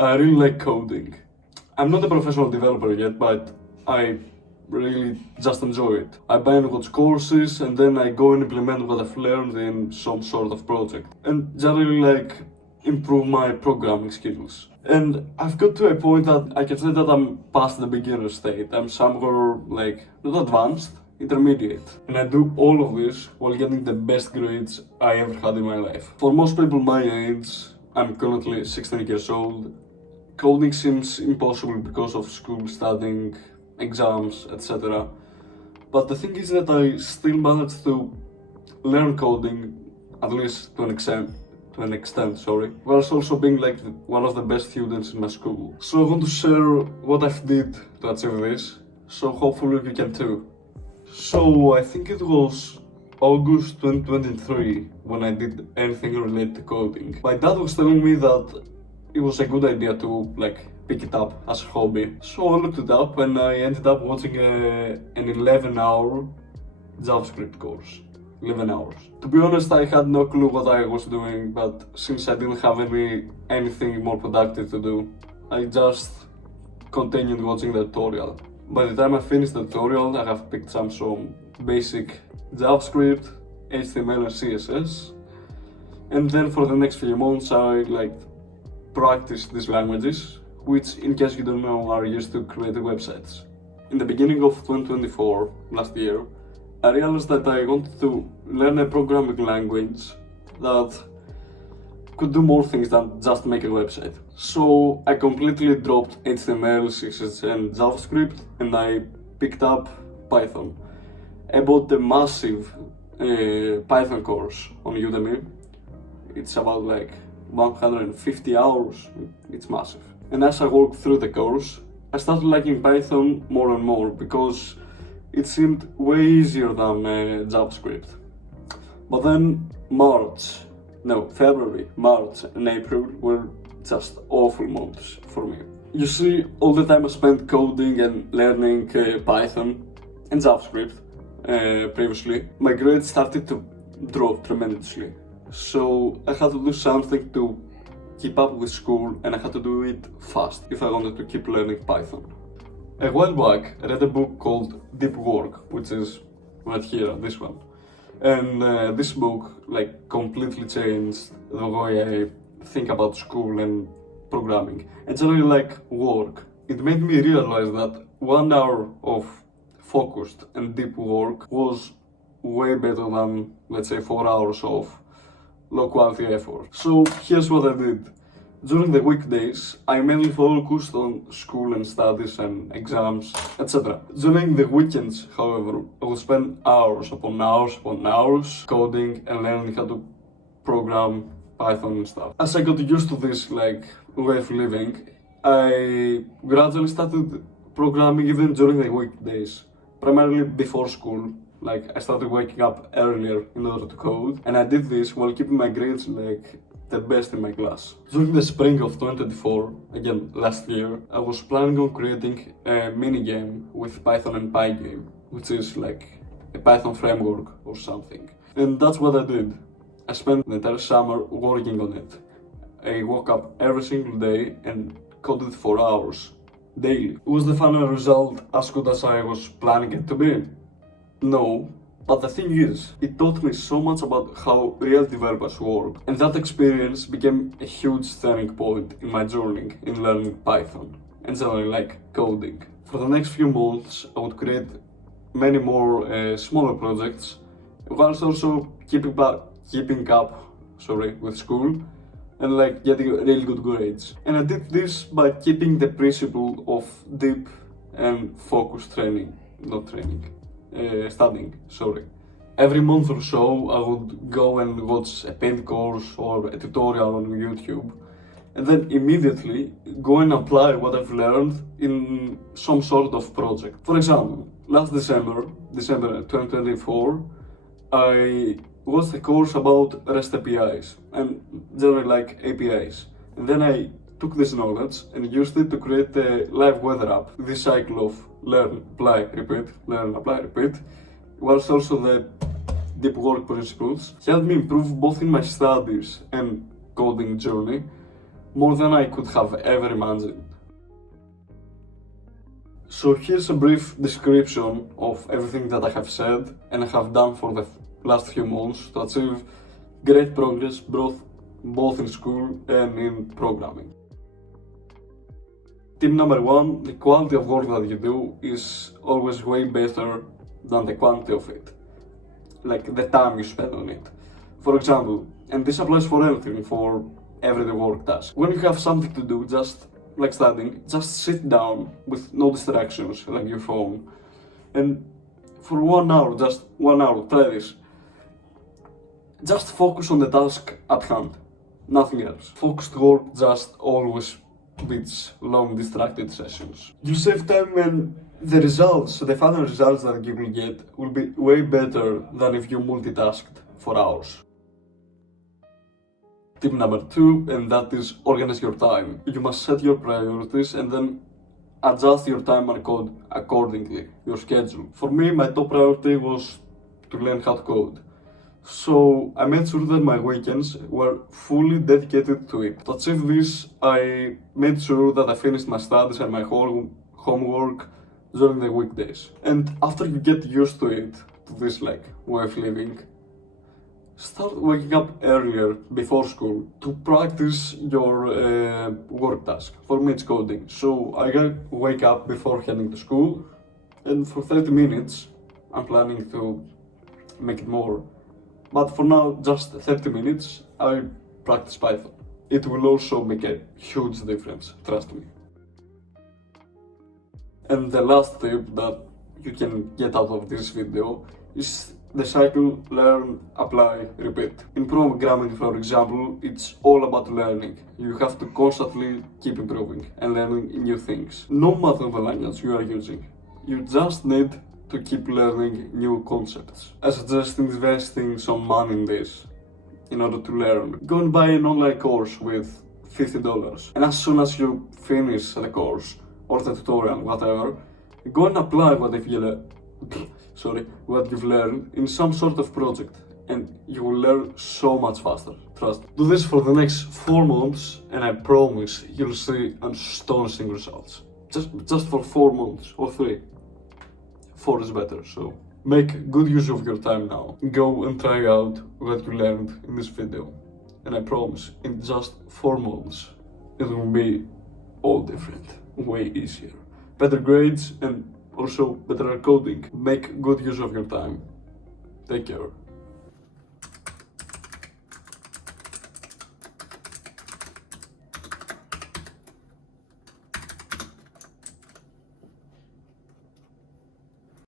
I really like coding. I'm not a professional developer yet, but I really just enjoy it. I buy and watch courses and then I go and implement what I've learned in some sort of project. And generally like improve my programming skills. And I've got to a point that I can say that I'm past the beginner state. I'm somewhere like not advanced, intermediate. And I do all of this while getting the best grades I ever had in my life. For most people my age, I'm currently 16 years old, coding seems impossible because of school, studying, exams, etc. But the thing is that I still managed to learn coding, at least to an extent, whilst also being like one of the best students in my school. So I want to share what I've did to achieve this, so hopefully you can too. So I think it was August 2023 when I did anything related to coding. My dad was telling me that it was a good idea to like pick it up as a hobby. So I looked it up and I ended up watching an 11-hour JavaScript course. 11 hours. To be honest, I had no clue what I was doing, but since I didn't have anything more productive to do, I just continued watching the tutorial. By the time I finished the tutorial, I have picked some basic JavaScript, HTML and CSS, and then for the next few months I practiced these languages, which in case you don't know are used to create websites. In the beginning of 2024, last year, I realized that I wanted to learn a programming language that could do more things than just make a website. So I completely dropped HTML, CSS and JavaScript and I picked up Python. I bought a massive Python course on Udemy. It's about 150 hours, it's massive. And as I worked through the course, I started liking Python more and more because it seemed way easier than JavaScript. But then February, March and April were just awful months for me. You see, all the time I spent coding and learning Python and JavaScript previously, my grades started to drop tremendously. So I had to do something to keep up with school and I had to do it fast if I wanted to keep learning Python. A while back, I read a book called Deep Work, which is right here, this one. And this book completely changed the way I think about school and programming. And generally work. It made me realize that 1 hour of focused and deep work was way better than, let's say, 4 hours of low quality effort. So here's what I did. During the weekdays, I mainly focused on school and studies and exams, etc. During the weekends, however, I would spend hours upon hours upon hours coding and learning how to program Python and stuff. As I got used to this way of living, I gradually started programming even during the weekdays, primarily before school. I started waking up earlier in order to code, and I did this while keeping my grades the best in my class. During the spring of 2024, again last year, I was planning on creating a mini game with Python and Pygame, which is a Python framework or something. And that's what I did. I spent the entire summer working on it. I woke up every single day and coded for hours, daily. Was the final result as good as I was planning it to be? No. But the thing is, it taught me so much about how real developers work, and that experience became a huge turning point in my journey in learning Python, and generally coding. For the next few months, I would create many more smaller projects, whilst also keeping up with school and getting really good grades. And I did this by keeping the principle of deep and focused studying. Every month or so, I would go and watch a paint course or a tutorial on YouTube, and then immediately go and apply what I've learned in some sort of project. For example, last December 2024, I watched a course about REST APIs and generally APIs, and then I took this knowledge and used it to create a live weather app. This cycle of learn, apply, repeat, learn, apply, repeat, whilst also the deep work principles helped me improve both in my studies and coding journey, more than I could have ever imagined. So here's a brief description of everything that I have said and I have done for the last few months to achieve great progress both in school and in programming. Tip number 1, the quality of work that you do is always way better than the quantity of it, like the time you spend on it. For example, and this applies for anything, for everyday work tasks. When you have something to do, just like studying, just sit down with no distractions like your phone, and for 1 hour, just 1 hour, try this. Just focus on the task at hand, nothing else. Focused work just always beats long distracted sessions. You save time and the results, the final results that you will get will be way better than if you multitasked for hours. Tip number 2, and that is organize your time. You must set your priorities and then adjust your time accordingly, your schedule. For me, my top priority was to learn how to code. So I made sure that my weekends were fully dedicated to it. To achieve this, I made sure that I finished my studies and my whole homework during the weekdays. And after you get used to it, to this like way of living, start waking up earlier before school to practice your work task. For me it's coding, so I gotta wake up before heading to school, and for 30 minutes, I'm planning to make it more. But for now, just 30 minutes, I practice Python. It will also make a huge difference, trust me. And the last tip that you can get out of this video is the cycle learn, apply, repeat. In programming, for example, it's all about learning. You have to constantly keep improving and learning new things. No matter the language you are using, you just need to keep learning new concepts. I suggest investing some money in this in order to learn. Go and buy an online course with $50, and as soon as you finish the course or the tutorial, whatever, go and apply what you've learned in some sort of project, and you will learn so much faster. Trust me. Do this for the next 4 months, and I promise you'll see astonishing results. Just for 4 months or 3. 4 is better, so make good use of your time now. Go and try out what you learned in this video, and I promise in just 4 months it will be all different, way easier. Better grades and also better coding. Make good use of your time. Take care.